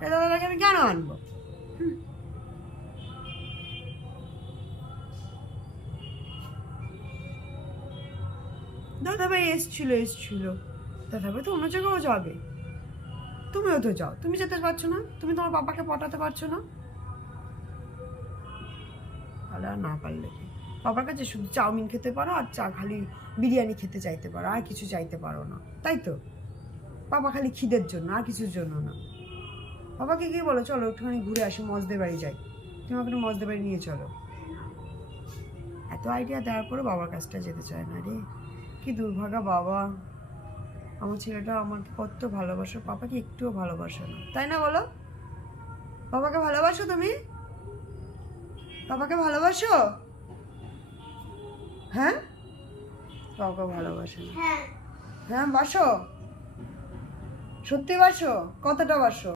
দাদাটাকে আমি কেন আনবো? দাদাভাই এসছিল দাদাভাই তো অন্য জায়গাও যাবে, তুমিও তো যাও, তুমি যেতে পারছো না? তুমি তোমার বাবাকে পটাতে পারছো না? তাহলে আর না পারলে কি, বাবার কাছে শুধু চাউমিন খেতে পারো আর খালি বিরিয়ানি খেতে চাইতে পারো, আর কিছু চাইতে পারো না, তাই তো? বাবা খালি খিদের জন্য, আর কিছুর জন্য না। বাবাকে গিয়ে বলো চলো একটুখানি ঘুরে আসি, মজদের বাড়ি যাই, তুমি আমাকে মজদের বাড়ি নিয়ে চলো। এত আইডিয়া দেওয়ার পরে বাবার কাছটা যেতে চায় না রে, কি দুর্ভাগা বাবা। আমার ছেলেটা আমাকে কত ভালোবাসো, পাপাকে একটুও ভালোবাসো না, তাই না বলো? বাবাকে ভালোবাসো তুমি? বাবাকে ভালোবাসো? হ্যাঁ, বাবাকে ভালোবাসো না? হ্যাঁ বাসো, সত্যি বাসো? কতটা বাসো?